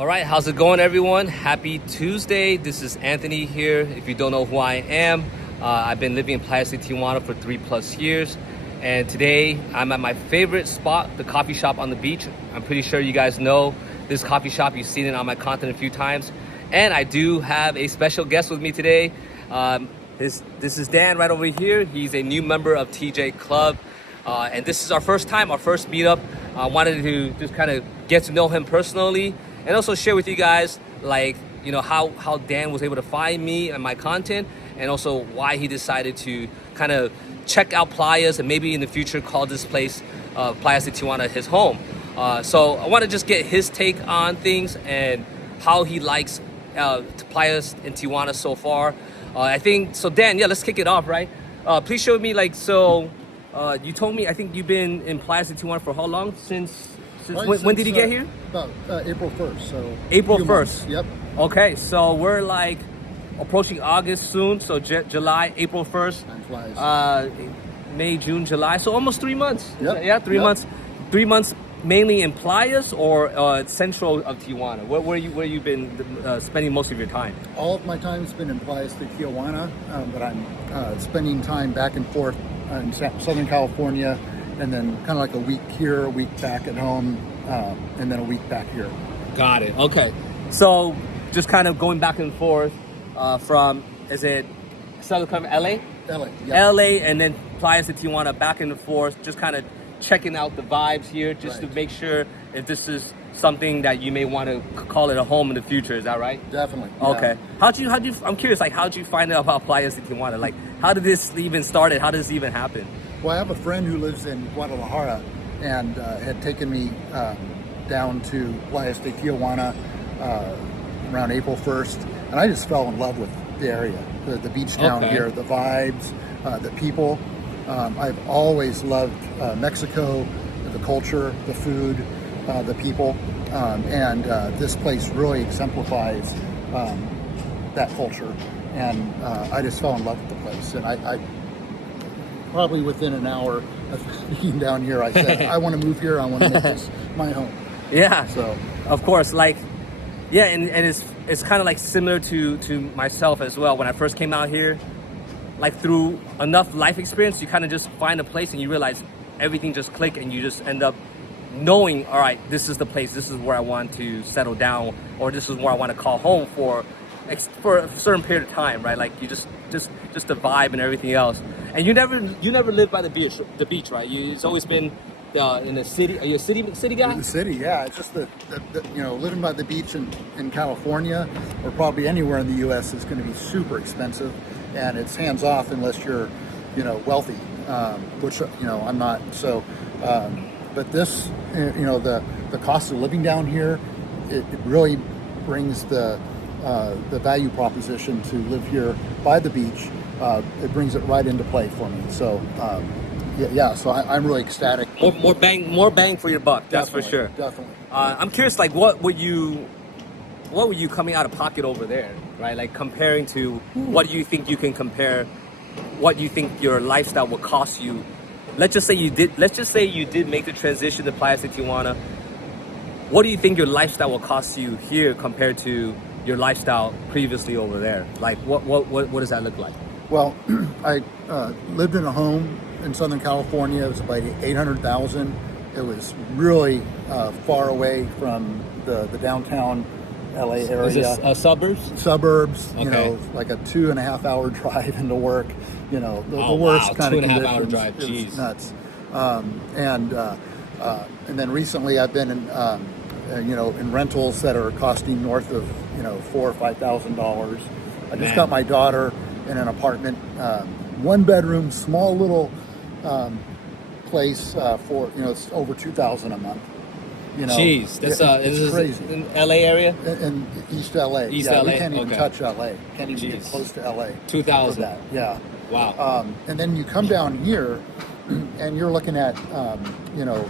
All right, how's it going, everyone? Happy Tuesday. This is Anthony here. If you don't know who I am, I've been living in Playas de Tijuana for 3+ years. And today I'm at my favorite spot, the coffee shop on the beach. I'm pretty sure you guys know this coffee shop. You've seen it on my content a few times. And I do have a special guest with me today. This is Dan right over here. He's a new member of TJ Club. And this is our first time, our first meetup. I wanted to just kind of get to know him personally and also share with you guys, like, you know, how Dan was able to find me and my content, and also why he decided to kind of check out Playas and maybe in the future call this place, Playas de Tijuana, his home. So I want to just get his take on things and how he likes Playas in Tijuana so far. I think, so Dan, yeah, let's kick it off, right? Please show me, like, so you told me, I think you've been in Playas de Tijuana for how long? Since when did you get here? About April 1st. So April 1st. Yep. Okay, so we're like approaching August soon. So July, April 1st. Time flies. May, June, July. So almost 3 months. Yep. Yeah, 3 Yep. months. 3 months mainly in Playas or central of Tijuana. Where you been spending most of your time? All of my time has been in Playas de Tijuana, but I'm spending time back and forth in Southern California, and then kind of like a week here, a week back at home, and then a week back here. Got it. Okay. So just kind of going back and forth from, is it Southern California, LA? LA, yeah. LA, and then Playas de Tijuana, back and forth, just kind of checking out the vibes here, just Right. to make sure if this is something that you may want to call it a home in the future. Is that right? Definitely. Yeah. Okay. How'd you? I'm curious. Like, how'd you find out about Playas de Tijuana? Like, how did this even start? How did this even happen? Well, I have a friend who lives in Guadalajara and had taken me down to Playas de Tijuana around April 1st, and I just fell in love with the area, the beach town here, the vibes, the people. I've always loved Mexico, the culture, the food, the people, and this place really exemplifies that culture. And I just fell in love with the place. And I probably within an hour of being down here, I said, I want to move here. I want to make this my home. Yeah. So, of course, like, yeah, and it's kind of like similar to myself as well. When I first came out here, like, through enough life experience, you kind of just find a place and you realize everything just click, and you just end up knowing, all right, this is the place, this is where I want to settle down, or this is where I want to call home for a certain period of time, right? Like, you just the vibe and everything else. And you never lived by the beach, right? It's always been in the city. Are you a city guy? the city, yeah. It's just the you know, living by the beach in California, or probably anywhere in the U.S., is going to be super expensive, and it's hands off unless you're, you know, wealthy, which, you know, I'm not. So, but this, you know, the cost of living down here, it really brings the value proposition to live here by the beach. It brings it right into play for me. So, yeah. So I'm really ecstatic. More bang for your buck. That's for sure. Definitely. I'm curious, like, what were you coming out of pocket over there, right? Like, comparing to what do you think you can compare, what you think your lifestyle will cost you. Let's just say you did make the transition to Playas de Tijuana. What do you think your lifestyle will cost you here compared to your lifestyle previously over there? Like, what does that look like? Well, I lived in a home in Southern California. It was about $800,000. It was really far away from the downtown LA area. Is this suburbs? Suburbs, Okay. you know, like a 2.5-hour drive into work. You know, the worst kind of conditions. 2.5-hour drive. It Jeez. was nuts. And then recently I've been in, you know, in rentals that are costing north of, you know, $4,000 or $5,000. I just got my daughter in an apartment, 1-bedroom, small little place for, you know, it's over $2,000 a month. You know, Jeez, that's it's crazy. In LA area. In East LA. East yeah, LA, we can't even okay. touch LA. Can't even get Jeez. close to LA. 2,000. for that. Yeah. Wow. And then you come down here, and you're looking at, you know,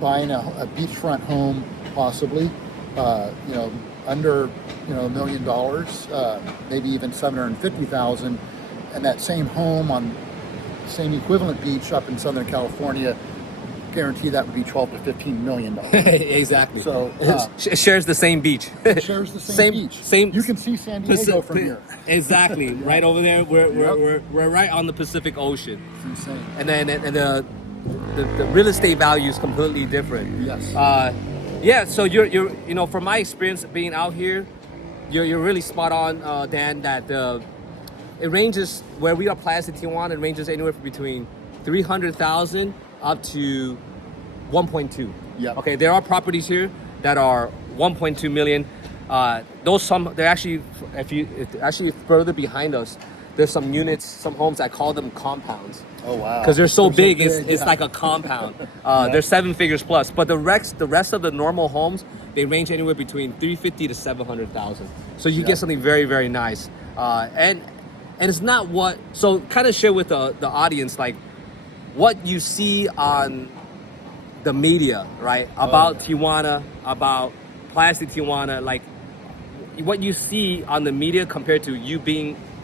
buying a beachfront home, possibly, you know, under, you know, $1 million, maybe even $750,000, and that same home on same equivalent beach up in Southern California guarantee that would be 12 to 15 million dollars. Exactly. So it shares the same beach. it shares the same beach. Same. You can see San Diego from here. Exactly. Yeah. Right over there. Yep. We're right on the Pacific Ocean. It's insane. And then the real estate value is completely different. Yes. Yeah. So you're you know, from my experience being out here, you're really spot on, Dan. That it ranges where we are, Playas de Tijuana. It ranges anywhere from between 300,000 up to 1.2. Yep. Okay, there are properties here that are 1.2 million. They're actually, if further behind us, there's some units, some homes, I call them compounds. Oh wow. Because they're so big, it's yeah. like a compound. They're 7 figures plus. But the rest of the normal homes, they range anywhere between 350 to 700,000. So you get something very, very nice. And it's not what, so kind of share with the audience, like what you see on the media, right? About Tijuana, about Playas de Tijuana, like what you see on the media compared to you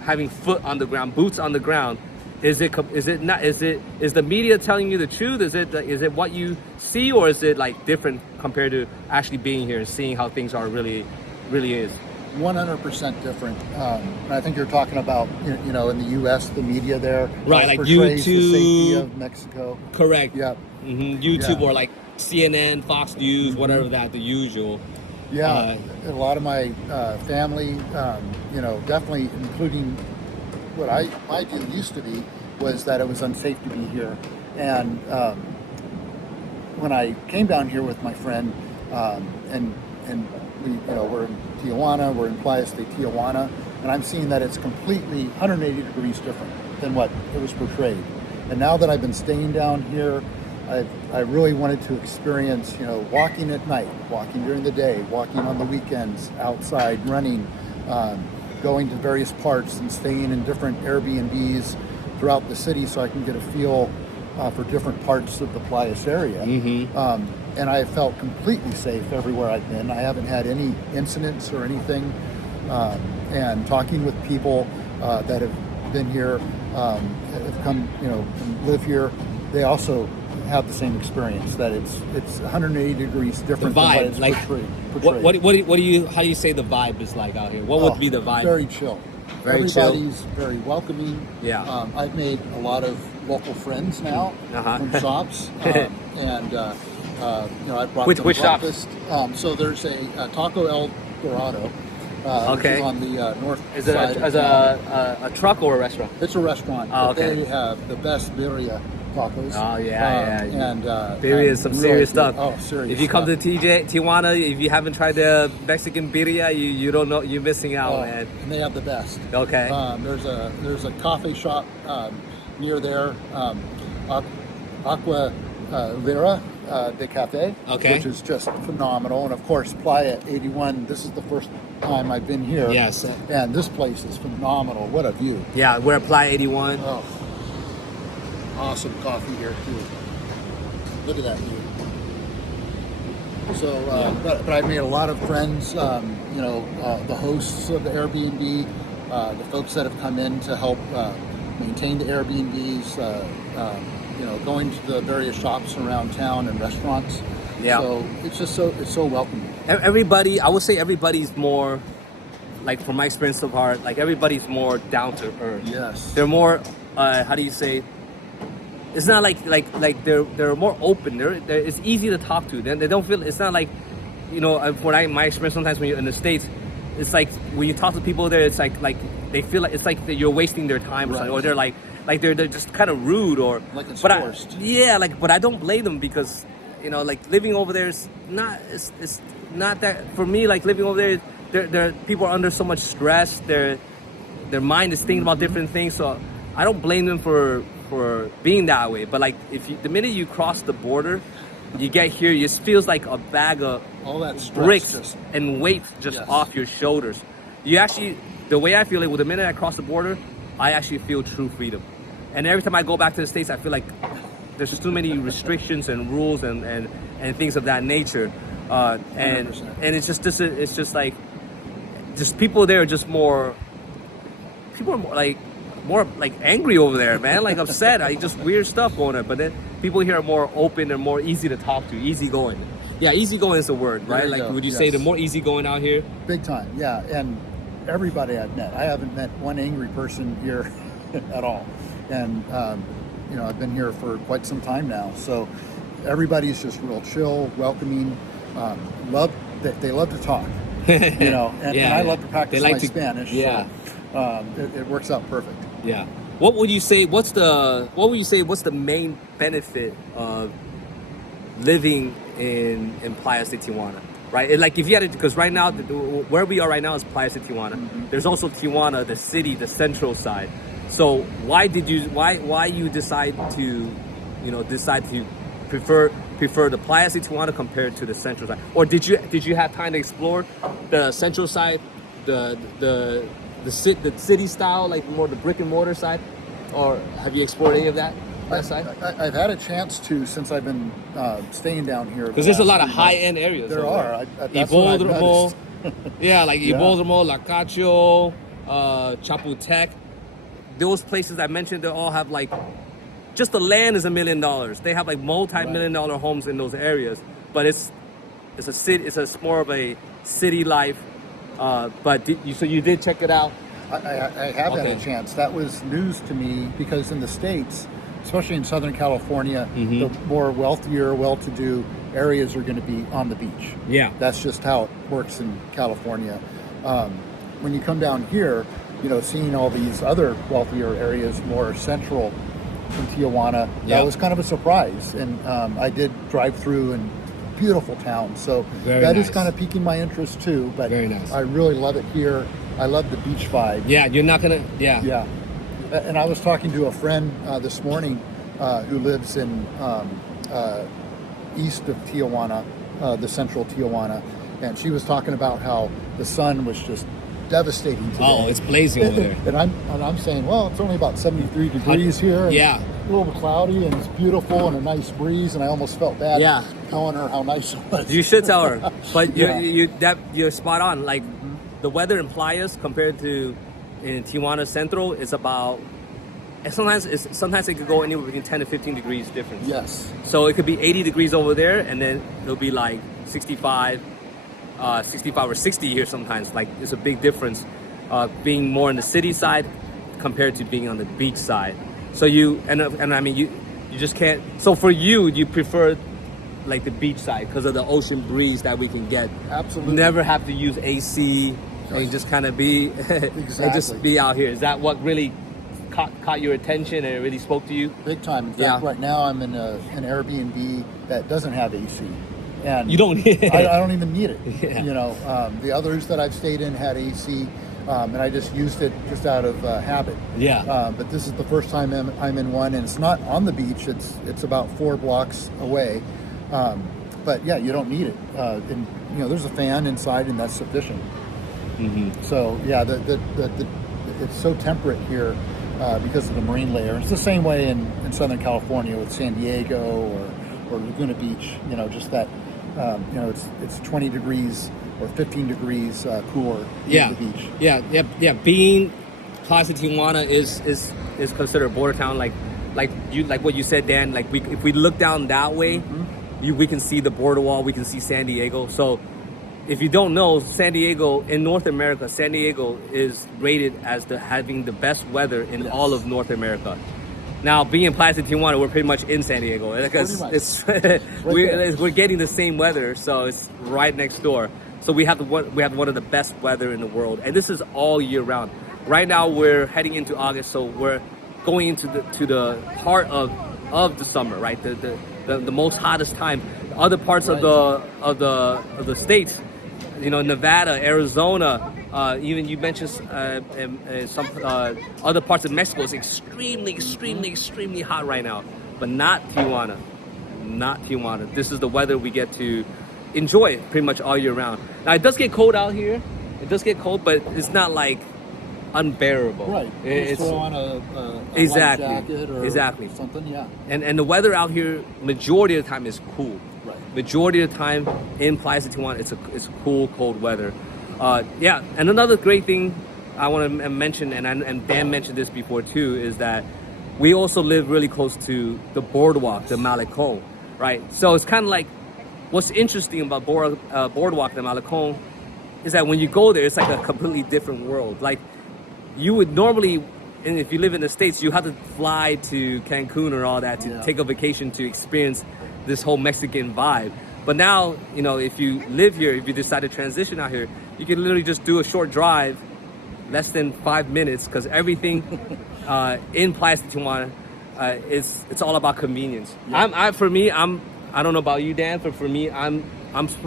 having foot on the ground, boots on the ground. Is the media telling you the truth? Is it what you see, or is it like different compared to actually being here and seeing how things are really is? 100% different. And I think you're talking about, you know, in the U.S., the media there, right? Like portrays the safety YouTube, of Mexico. Correct. Yep. YouTube, Yeah. or like CNN, Fox News, whatever that, the usual. Yeah, a lot of my family, you know, definitely, including what my view used to be, was that it was unsafe to be here. And when I came down here with my friend, and we, you know, we're in Tijuana, we're in Playas de Tijuana, and I'm seeing that it's completely 180 degrees different than what it was portrayed. And now that I've been staying down here, I really wanted to experience, you know, walking at night, walking during the day, walking on the weekends, outside, running, going to various parts and staying in different Airbnbs throughout the city so I can get a feel for different parts of the Playas area. And I felt completely safe everywhere I've been. I haven't had any incidents or anything. And talking with people that have been here, have come, you know, and live here, they also have the same experience, that it's 180 degrees different The vibe, than what it's like portrayed. what do you, how do you say the vibe is like out here? What would be the vibe? Very chill. Very chill. Everybody's very welcoming. Yeah. I've made a lot of local friends now from shops, and you know, I brought them Which breakfast. So there's a Taco El Dorado. Which is on the north Is it side. as a truck or a restaurant? It's a restaurant. Oh, but okay. They have the best birria tacos. Oh yeah. And birria is some really serious good. stuff. Oh, serious. If you come to stuff. Tijuana, if you haven't tried the Mexican birria, you don't know, you're missing out, man. And they have the best. Okay. There's a coffee shop near there, Aqua Vera de Cafe, Okay. which is just phenomenal. And of course, Playa 81. This is the first time I've been here. Yes. And this place is phenomenal. What a view. Yeah, we're at Playa 81. Oh, awesome coffee here too. Look at that view. So, but I've made a lot of friends. You know, the hosts of the Airbnb, the folks that have come in to help maintain the Airbnbs. You know, going to the various shops around town and restaurants. Yeah. So it's just so welcoming. Everybody, I would say everybody's more, like from my experience so far, like everybody's more down to earth. Yes. They're more, how do you say? It's not like they're more open. It's easy to talk to. They don't feel. It's not like, you know, my experience sometimes when you're in the States, it's like when you talk to people there, it's like they feel like it's like that you're wasting their time, or something, or they're like they're just kind of rude, or like it's but forced. but I don't blame them, because, you know, like living over there is not, it's not that, for me, like living over there, people are under so much stress, their mind is thinking about different things, so I don't blame them for being that way. But like, the minute you cross the border, you get here, it just feels like a bag of all that stress bricks and weight just Yes. off your shoulders. You actually, the way I feel it, with the minute I cross the border, I actually feel true freedom. And every time I go back to the States, I feel like there's just too many restrictions and rules and things of that nature. And 100%. it's just like, just people there are just more, people are more like angry over there, man, like upset. Just weird stuff going on. But then people here are more open and more easy to talk to, easygoing. Yeah, easygoing is the word, right? Like, would you say they're more easygoing out here? Big time, yeah. And everybody I've met, I haven't met one angry person here at all. And you know, I've been here for quite some time now, so everybody's just real chill, welcoming. They love to talk, you know, and I love to practice my Spanish. Yeah, so, it works out perfect. Yeah. What would you say? What's the main benefit of living in Playas de Tijuana? Right, like if you had to, because right now where we are right now is Playas de Tijuana. Mm-hmm. There's also Tijuana, the city, the central side. So why you decide to prefer the Playas de Tijuana compared to the central side, or did you have time to explore the central side, the city style, like more the brick and mortar side, or have you explored any of that side? I've had a chance to since I've been staying down here. Because there's a lot of high-end areas. There are. Ibódromo, yeah, like Ibódromo, La Cacho, Chapultepec. Those places I mentioned, they all have like, just the land is $1 million. They have like multi-million-dollar homes in those areas, but it's a city. It's more of a city life. But so you did check it out? I have had a chance. That was news to me because in the States, especially in Southern California, the more wealthier, well-to-do areas are going to be on the beach. Yeah. That's just how it works in California. When you come down here, you know, seeing all these other wealthier areas more central in Tijuana, that was kind of a surprise. And I did drive through and beautiful town. So that is kind of piquing my interest too. But very nice. I really love it here. I love the beach vibe. Yeah, you're not going to, Yeah. And I was talking to a friend this morning who lives in east of Tijuana, the central Tijuana, and she was talking about how the sun was just devastating today. Oh, it's blazing over there. And I'm saying, well, it's only about 73 degrees here. Yeah. A little bit cloudy, and it's beautiful and a nice breeze, and I almost felt bad telling her how nice it was. You should tell her. But you're spot on. Like, the weather in Playas compared to in Tijuana Central is about, sometimes it could go anywhere between 10 to 15 degrees difference. Yes. So it could be 80 degrees over there, and then it'll be like 65 or 60 here sometimes. Like, it's a big difference being more on the city side compared to being on the beach side. So I mean you just can't. So for you prefer like the beach side because of the ocean breeze that we can get. Absolutely. Never have to use AC and just kind of be and just be out here. Is that what really caught your attention and it really spoke to you? Big time. In fact, right now I'm in an Airbnb that doesn't have AC. And you don't need it. I don't even need it. Yeah. You know, the others that I've stayed in had AC, and I just used it just out of habit. Yeah. But this is the first time I'm in one, and it's not on the beach. It's about 4 blocks away. But yeah, you don't need it. And you know, there's a fan inside, and that's sufficient. Mm-hmm. So yeah, it's so temperate here because of the marine layer. It's the same way in Southern California with San Diego or Laguna Beach. You know, just that. You know, it's 20 degrees or 15 degrees cooler near the beach. Yeah. Being Playas de Tijuana is considered a border town. Like what you said, Dan. Like if we look down that way, we can see the border wall. We can see San Diego. So if you don't know, San Diego in North America, San Diego is rated as having the best weather in all of North America. Now, being in Playas de Tijuana, we're pretty much in San Diego because we're getting the same weather, so it's right next door. So we have one of the best weather in the world, and this is all year round. Right now, we're heading into August, so we're going into the heart of the summer, right? The most hottest time. Other parts of the states, you know, Nevada, Arizona. Even you mentioned some other parts of Mexico is extremely hot right now, but not Tijuana. This is the weather we get to enjoy pretty much all year round. Now it does get cold out here. It does get cold, but it's not like unbearable. Right. It's throw on a light jacket or something. Yeah. And the weather out here, majority of the time is cool. Right. Majority of the time in Playas de Tijuana, it's cool, cold weather. And another great thing I want to mention, and Dan mentioned this before too, is that we also live really close to the boardwalk, the Malecón, right? So it's kind of like, what's interesting about boardwalk, the Malecón, is that when you go there, it's like a completely different world. Like you would normally, and if you live in the States, you have to fly to Cancun or all that to take a vacation to experience this whole Mexican vibe. But now, you know, if you live here, if you decide to transition out here, you can literally just do a short drive, less than 5 minutes, because everything in Playas de Tijuana it's all about convenience. Yeah. I don't know about you, Dan, but for me, I'm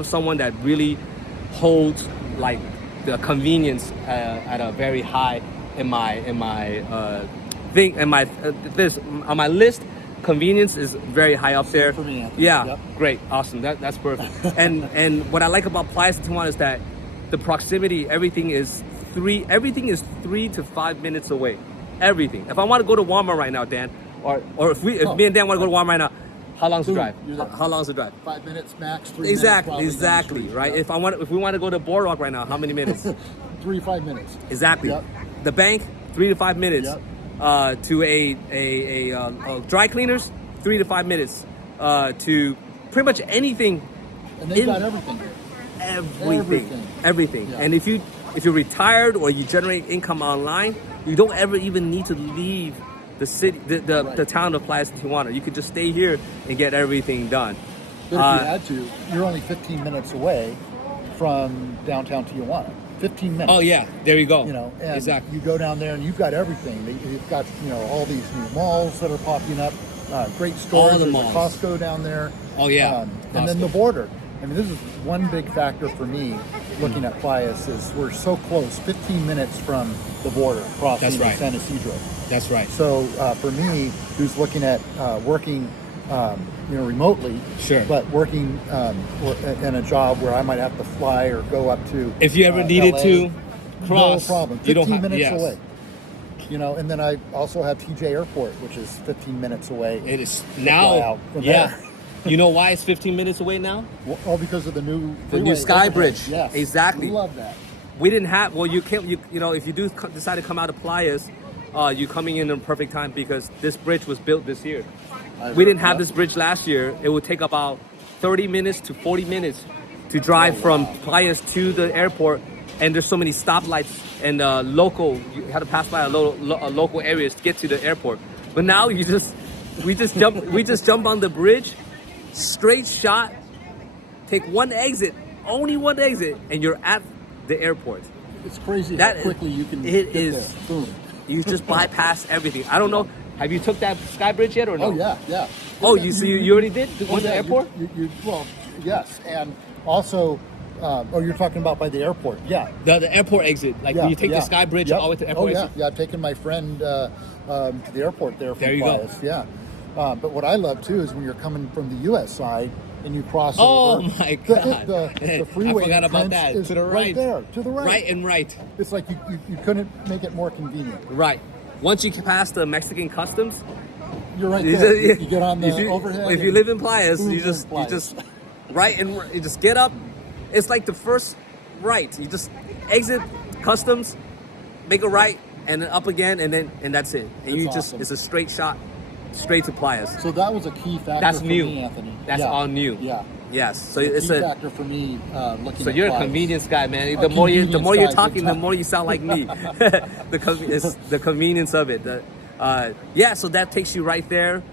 someone that really holds like the convenience at a very high in my thing in my this on my list. Convenience is very high up there. For me, Anthony. Yeah, yep. Great, awesome. That's perfect. and what I like about Playas de Tijuana is that the proximity. Everything is 3 to 5 minutes away. Everything. If I want to go to Walmart right now, Dan, or if me and Dan want to go to Walmart right now, how long's the drive? How long's the drive? 5 minutes max. 3 exactly, minutes exactly. Right. Yep. If we want to go to Boardwalk right now, how many minutes? 3 to 5 minutes. Exactly. Yep. The bank, 3 to 5 minutes. Yep. To a dry cleaners, 3 to 5 minutes. To pretty much anything. And they've got everything. Everything. Yeah. And if you're retired or you generate income online, you don't ever even need to leave the city, the town of Playas de Tijuana. You could just stay here and get everything done. But if you had to, you're only 15 minutes away from downtown Tijuana. 15 minutes. Oh yeah, there you go. You know, and exactly. You go down there and you've got everything. You've got, you know, all these new malls that are popping up. Great stores. All the There's malls. a Costco down there. Oh yeah. And then the border. I mean, this is one big factor for me looking at Playas is we're so close, 15 minutes from the border crossing the San Isidro. That's right. So for me, who's looking at working, remotely, sure, but working in a job where I might have to fly or go up to. If you ever needed LA, to cross, no problem. 15 minutes away. You know, and then I also have TJ Airport, which is 15 minutes away. It is now. There. You know why it's 15 minutes away now? Well, because of the new Sky Bridge. Yes, exactly. Love that. We didn't have. Well, you can't. You know, if you do decide to come out of Playas, you're coming in the perfect time because this bridge was built this year. We didn't have this bridge last year. It would take about 30 minutes to 40 minutes to drive from Playas to the airport, and there's so many stoplights and you had to pass by a local areas to get to the airport. But now we just jump on the bridge, straight shot, take one only one exit, and you're at the airport. It's crazy how quickly you can get there. Boom. You just bypass everything. I don't know. Have you took that Sky Bridge yet or no? Oh yeah. Oh, you already did? Went to the airport? Well, yes, and also. You're talking about by the airport? Yeah. The airport exit, like when you take the Sky Bridge all the way to the airport exit? Yeah, I've taken my friend to the airport there. There you go. Yeah. But what I love too is when you're coming from the U.S. side and you cross over. Oh my God. The freeway. I forgot about that. Is to the right. There, to the right. Right and right. It's like you couldn't make it more convenient. Right. Once you pass the Mexican customs, you're right there. You get on the overhead. If you live in Playas, you just right and you just get up. It's like the first right. You just exit customs, make a right, and then up again, and that's it. And you awesome. It's a straight shot, straight to Playas. So that was a key factor. That's for new, me, Anthony. That's all new. Yeah. Yes. So it's a key factor for me looking. So at you're Playas. a convenience guy, man. The more you're talking, the more you sound like me. It's the convenience of it. So that takes you right there.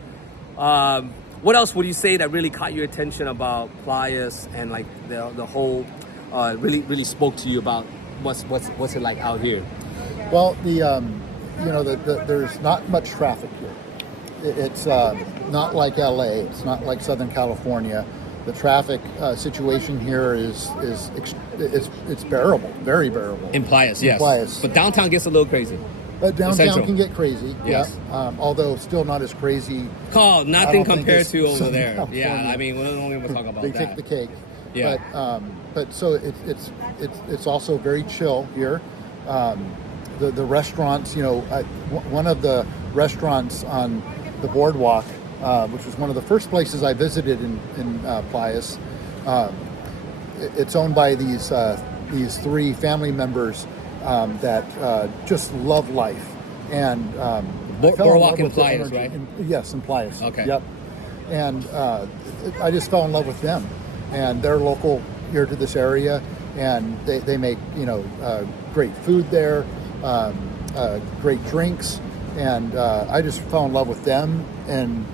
What else would you say that really caught your attention about Playas and like the whole really spoke to you about what's it like out here? Well, there's not much traffic here. It's not like LA. It's not like Southern California. The traffic situation here is bearable, very bearable. In Playas, yes. Playas. But downtown gets a little crazy. Downtown can get crazy, yes. Although still not as crazy. Nothing compared to over there. Yeah, I mean, we don't even talk about they that. They take the cake. Yeah. But so it's also very chill here. The restaurants, one of the restaurants on the boardwalk, which was one of the first places I visited in Playas, it's owned by these 3 family members that just love life. And I fell in Boardwalk love and with the Playas, energy. right? Yes, in Playas. Okay. Yep. And I just fell in love with them, and they're local here to this area, and they make great food there, great drinks, and I just fell in love with them, and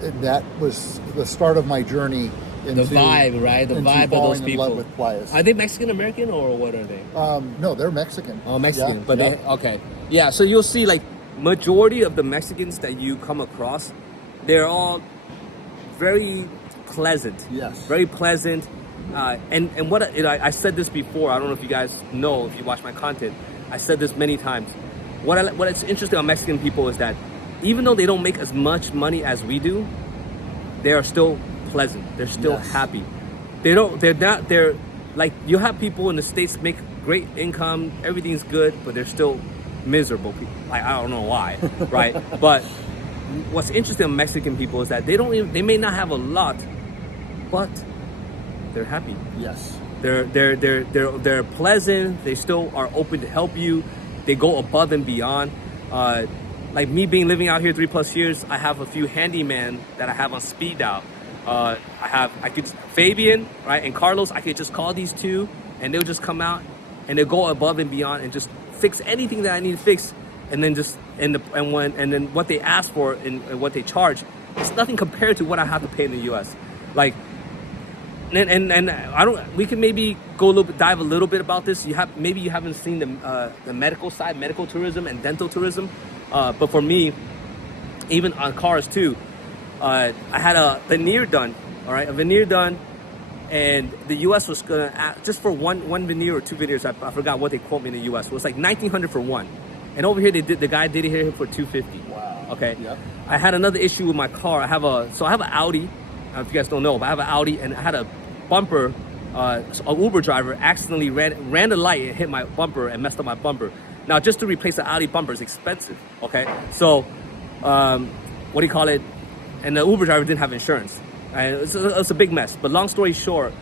that was the start of my journey. The vibe, right? The vibe of those people. In love with Playas. Are they Mexican American or what are they? No, they're Mexican. Oh, Mexican. Yeah, But yeah. they okay. Yeah, so you'll see like majority of the Mexicans that you come across, they're all very pleasant. Yes. Very pleasant. And what I said this before. I don't know if you guys know if you watch my content. I said this many times. What's interesting about Mexican people is that even though they don't make as much money as we do, they are still pleasant. They're still happy. They're like, you have people in the States make great income, everything's good, but they're still miserable people. Like, I don't know why, right? But what's interesting about Mexican people is that they may not have a lot, but they're happy. Yes. They're pleasant. They still are open to help you. They go above and beyond. Like me living out here 3+ years, I have a few handyman that I have on speed dial. Fabian, right, and Carlos, I could just call these two and they'll just come out and they'll go above and beyond and just fix anything that I need to fix. And then then what they ask for and what they charge, it's nothing compared to what I have to pay in the US. Like, and I don't, we can maybe dive a little bit about this. Maybe you haven't seen the medical side, medical tourism and dental tourism. But for me, even on cars too, I had a veneer done, all right, and the U.S. was gonna just for one veneer or two veneers. I forgot what they quote me in the U.S. It was like $1,900 for one, and over here the guy did it here for $250. Wow. Okay. Yep. I had another issue with my car. I have an Audi. If you guys don't know, but I have an Audi, and I had a bumper. An Uber driver accidentally ran the light and hit my bumper and messed up my bumper. Now, just to replace the Audi bumper is expensive. Okay, so what do you call it? And the Uber driver didn't have insurance. And it's a big mess. But long story short,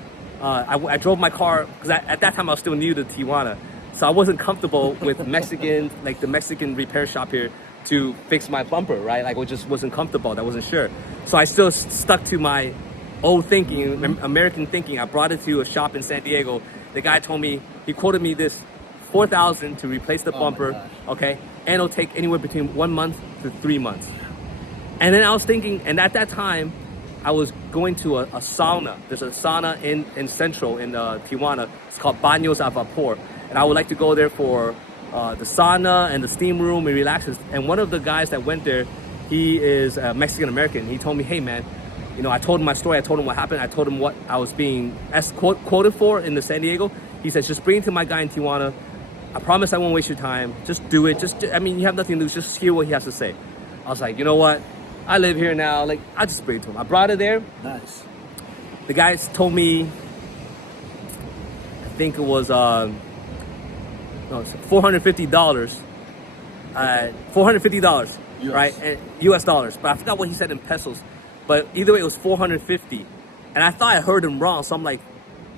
I drove my car because at that time I was still new to Tijuana, so I wasn't comfortable with Mexican, like the Mexican repair shop here, to fix my bumper, right? Like, I just wasn't comfortable. I wasn't sure. So I still stuck to my old thinking, American thinking. I brought it to a shop in San Diego. The guy told me, he quoted me this $4,000 to replace the bumper, okay? And it'll take anywhere between 1 month to 3 months. And then I was thinking, and at that time, I was going to a sauna. There's a sauna in Central, in Tijuana. It's called Baños a Vapor. And I would like to go there for the sauna and the steam room and relax. And one of the guys that went there, he is Mexican American. He told me, hey man, I told him my story. I told him what happened. I told him what I was being quoted for in the San Diego. He says, just bring it to my guy in Tijuana. I promise I won't waste your time. Just do it. You have nothing to lose. Just hear what he has to say. I was like, you know what? I live here now. Like, I just bring it to him. I brought it there. Nice. The guys told me, I think it was $450. $450, right? And US dollars. But I forgot what he said in pesos. But either way, it was $450. And I thought I heard him wrong. So I'm like,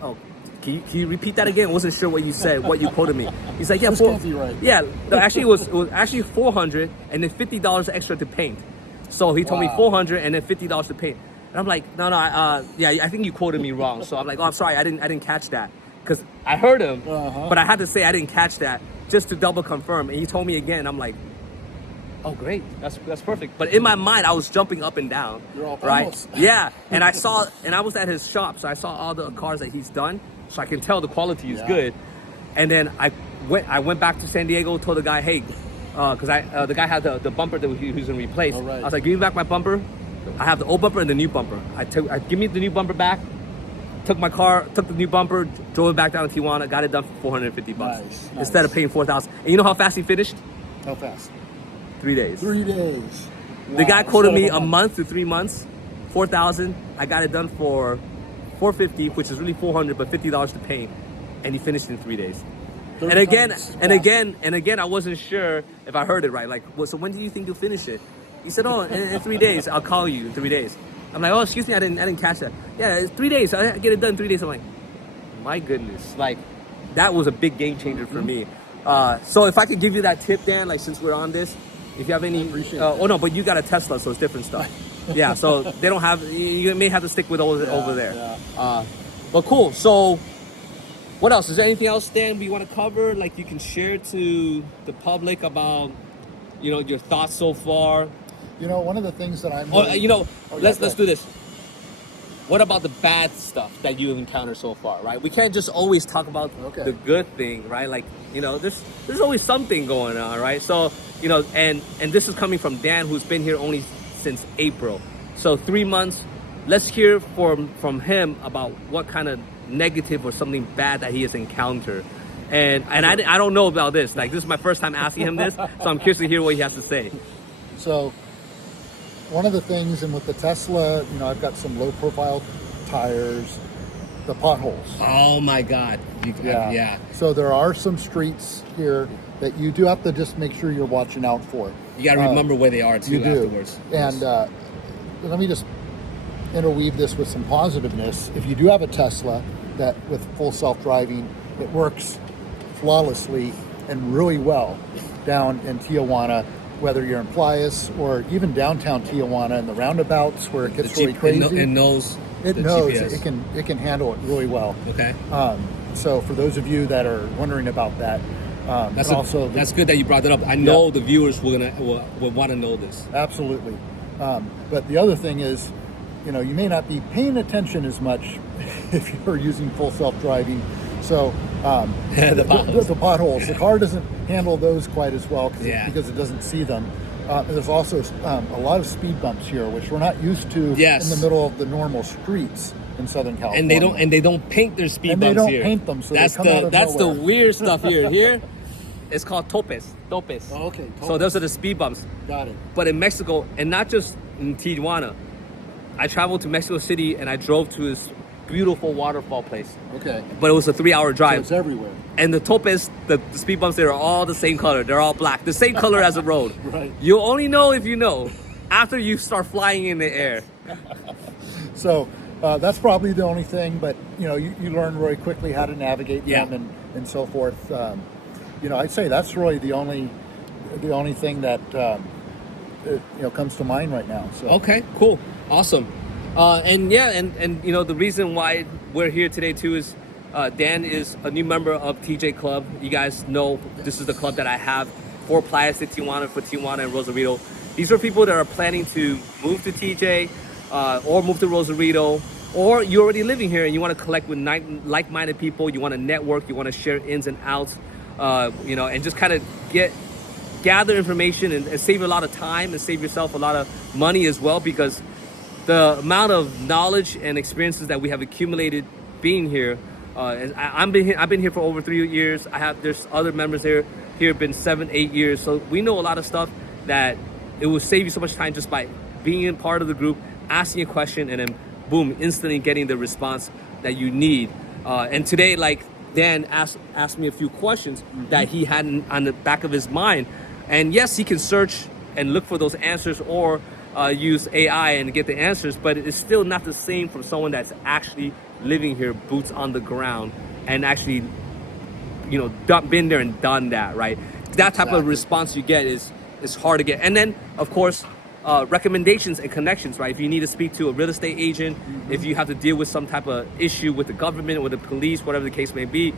oh, can you repeat that again? I wasn't sure what you said, what you quoted me. He's like, yeah, right. Yeah, no, actually, it was actually $400 and then $50 extra to paint. So he told me $400 and then $50 to paint. And I'm like, no, yeah, I think you quoted me wrong. So I'm like, oh, I'm sorry, I didn't catch that. Because I heard him, but I had to say I didn't catch that just to double confirm. And he told me again. I'm like, oh, great, that's perfect. But in my mind, I was jumping up and down. You're all right? almost. Yeah, and I was at his shop, so I saw all the cars that he's done, so I can tell the quality is good. And then I went back to San Diego, told the guy, hey, because the guy had the bumper that he was gonna replace. Oh, right. I was like, give me back my bumper. I have the old bumper and the new bumper. Give me the new bumper back. Took my car, took the new bumper, drove it back down to Tijuana, got it done for $450 Nice. instead of paying $4,000. And you know how fast he finished? How fast? 3 days. 3 days. The guy quoted me Instead of a month to 3 months, $4,000. I got it done for $450, which is really $400, but $50 to paint, and he finished in 3 days. And again, I wasn't sure if I heard it right. Like, well, so when do you think you'll finish it? He said, oh, in 3 days. I'll call you in 3 days. I'm like, oh, excuse me, I didn't catch that. Yeah, it's 3 days. I get it done in 3 days. I'm like, my goodness, like, that was a big game changer for me. So if I could give you that tip, Dan, like, since we're on this, If you have any, appreciate oh no, but you got a Tesla, so it's different stuff. Yeah, so they don't have. You may have to stick with over there. Yeah. But cool. So, what else? Is there anything else, Dan, we want to cover? Like you can share to the public about, your thoughts so far. One of the things that I'm. Let's do this. What about the bad stuff that you've encountered so far, right? We can't just always talk about the good thing, right? Like, there's always something going on, right? So, and this is coming from Dan, who's been here only since April. So 3 months. Let's hear from him about what kind of negative or something bad that he has encountered. And I don't know about this. Like, this is my first time asking him this, so I'm curious to hear what he has to say. So, one of the things, and with the Tesla, I've got some low profile tires, the potholes. Oh my God. Yeah. So there are some streets here that you do have to just make sure you're watching out for. You got to remember where they are too afterwards. And let me just interweave this with some positiveness. If you do have a Tesla that with full self-driving, it works flawlessly and really well down in Tijuana, whether you're in Playas or even downtown Tijuana in the roundabouts where it gets really crazy. It knows. It knows it can handle it really well. Okay. So for those of you that are wondering about that, that's good that you brought that up. I know the viewers will want to know this. Absolutely. But the other thing is, you may not be paying attention as much if you're using full self-driving. So the potholes, the car doesn't handle those quite as well because it doesn't see them. There's also a lot of speed bumps here, which we're not used to in the middle of the normal streets in Southern California. And they don't paint their speed bumps here. And they don't paint them, so that's the weird stuff here. Here, it's called topes. Oh, okay. So those are the speed bumps. Got it. But in Mexico, and not just in Tijuana, I traveled to Mexico City and I drove to this beautiful waterfall place. Okay. But it was a 3-hour drive. So it's everywhere. And the topes, the speed bumps there are all the same color. They're all black. The same color as the road. Right. You'll only know if you know after you start flying in the air. So that's probably the only thing, but you learn really quickly how to navigate them and so forth. I'd say that's really the only thing that comes to mind right now. So. Okay, cool, awesome. And the reason why we're here today too is Dan is a new member of TJ Club. You guys know this is the club that I have for Playas de Tijuana, for Tijuana and Rosarito. These are people that are planning to move to TJ or move to Rosarito, or you're already living here and you want to collect with like-minded people. You want to network. You want to share ins and outs. And just kind of gather information and save a lot of time and save yourself a lot of money as well, because the amount of knowledge and experiences that we have accumulated being here. I've been here for over 3 years. There's other members here have been 7-8 years. So we know a lot of stuff that it will save you so much time just by being in part of the group, asking a question, and then boom, instantly getting the response that you need. And today, like Dan asked me a few questions that he had on the back of his mind. And yes, he can search and look for those answers or use AI and get the answers, but it's still not the same from someone that's actually living here, boots on the ground, and actually, been there and done that, right? That type of response you get is hard to get. And then, of course, recommendations and connections, right? If you need to speak to a real estate agent, if you have to deal with some type of issue with the government or the police, whatever the case may be,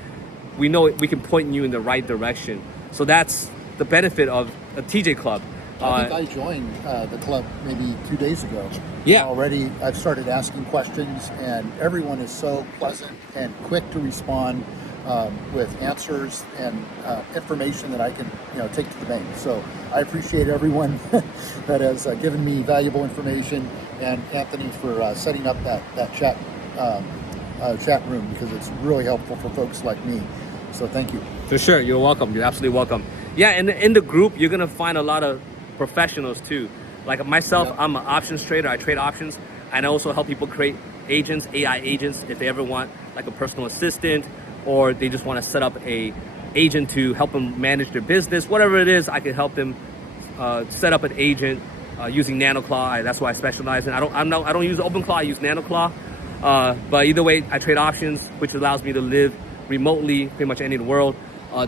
we know we can point you in the right direction. So that's the benefit of a TJ Club. I think I joined the club maybe 2 days ago. Yeah. Already I've started asking questions, and everyone is so pleasant and quick to respond with answers and information that I can take to the bank. So I appreciate everyone that has given me valuable information, and Anthony for setting up that chat room, because it's really helpful for folks like me. So thank you. For sure. You're welcome. You're absolutely welcome. Yeah, and in the group, you're going to find a lot of professionals too. Like myself, I'm an options trader. I trade options, and I also help people create agents, AI agents, if they ever want like a personal assistant, or they just want to set up a agent to help them manage their business. Whatever it is, I can help them set up an agent using NanoClaw. That's what I specialize in. I don't use OpenClaw. I use NanoClaw. But either way, I trade options, which allows me to live remotely, pretty much any in the world.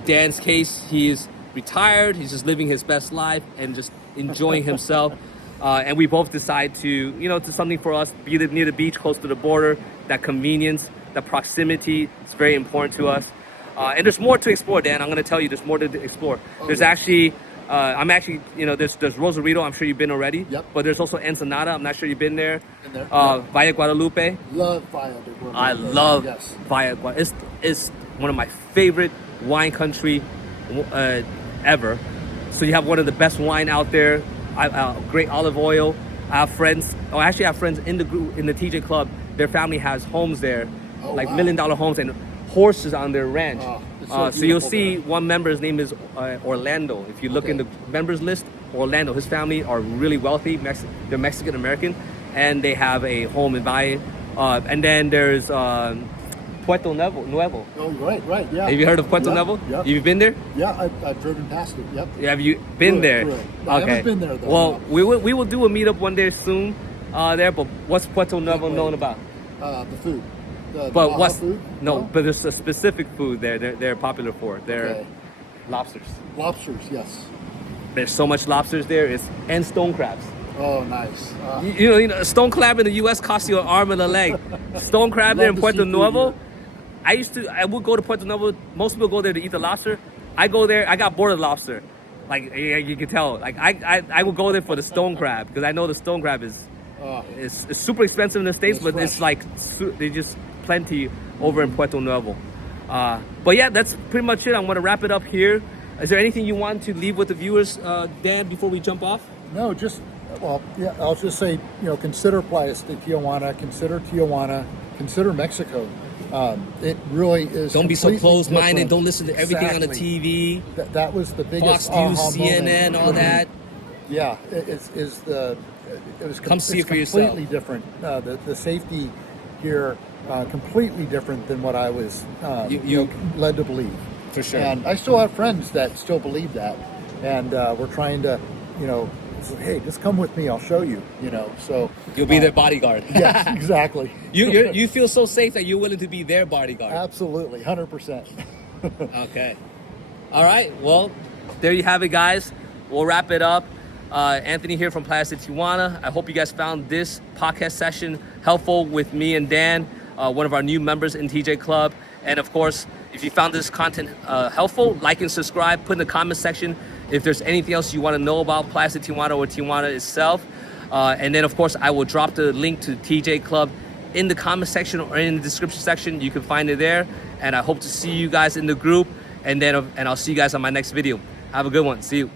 Dan's case, he's retired. He's just living his best life and just enjoying himself. And we both decide to, you know, to something for us, be near the beach, close to the border. That convenience, that proximity is very important to us. And there's more to explore, Dan. I'm going to tell you, there's more to explore. There's actually, you know, there's Rosarito. I'm sure you've been already. Yep. But there's also Ensenada. I'm not sure you've been there. Yep. Valle Guadalupe. Love Valle de Guadalupe. I love yes. Valle Guadalupe. It's one of my favorite wine country ever. So you have one of the best wine out there. Great olive oil. I have friends. Oh, actually, I have friends in the group in the TJ Club. Their family has homes there, like $1 million homes and horses on their ranch. So you'll see one member's name is Orlando. If you look in the members list, Orlando, his family are really wealthy. They're Mexican American, and they have a home in Valle. And then there's Puerto Nuevo. Oh, right, yeah. Have you heard of Puerto Nuevo? Yep. You've been there? Yeah, I've driven past it. Yep. Have you been there? Really. I haven't been there though. Well, no. we will do a meetup one day soon there. But what's Puerto Nuevo known about? The food. The But Baja what's food? no? But there's a specific food there. They're popular for. They're lobsters. Lobsters, yes. There's so much lobsters there. And stone crabs. Oh, nice. You know, a stone crab in the U.S. costs you an arm and a leg. Stone crab there in Puerto Nuevo. I would go to Puerto Nuevo. Most people go there to eat the lobster. I go there. I got bored of lobster. Like you can tell. Like I would go there for the stone crab because I know the stone crab is it's super expensive in the States, but fresh. It's like they just plenty over in Puerto Nuevo. But yeah, that's pretty much it. I'm going to wrap it up here. Is there anything you want to leave with the viewers, Dan, before we jump off? No, I'll just say, you know, consider Playas de Tijuana, consider Mexico. It really is. Don't be so closed-minded. Different. Don't listen to everything on the TV. That was the biggest Fox News, CNN, moment. all that. Yeah, it was Come see it for yourself. Completely different. The safety here completely different than what I was led to believe. For sure. And I still have friends that still believe that, and we're trying to, you know, say, hey, just come with me. I'll show you. You know, so you'll be their bodyguard. Yes, exactly. You feel so safe that you're willing to be their bodyguard. Absolutely, 100%. Okay. All right. Well, there you have it, guys. We'll wrap it up. Anthony here from Playas de Tijuana. I hope you guys found this podcast session helpful with me and Dan, one of our new members in TJ Club. And of course, if you found this content helpful, like and subscribe. Put in the comment section if there's anything else you want to know about Playas de Tijuana or Tijuana itself. And then, of course, I will drop the link to TJ Club in the comment section or in the description section. You can find it there. And I hope to see you guys in the group. And I'll see you guys on my next video. Have a good one. See you.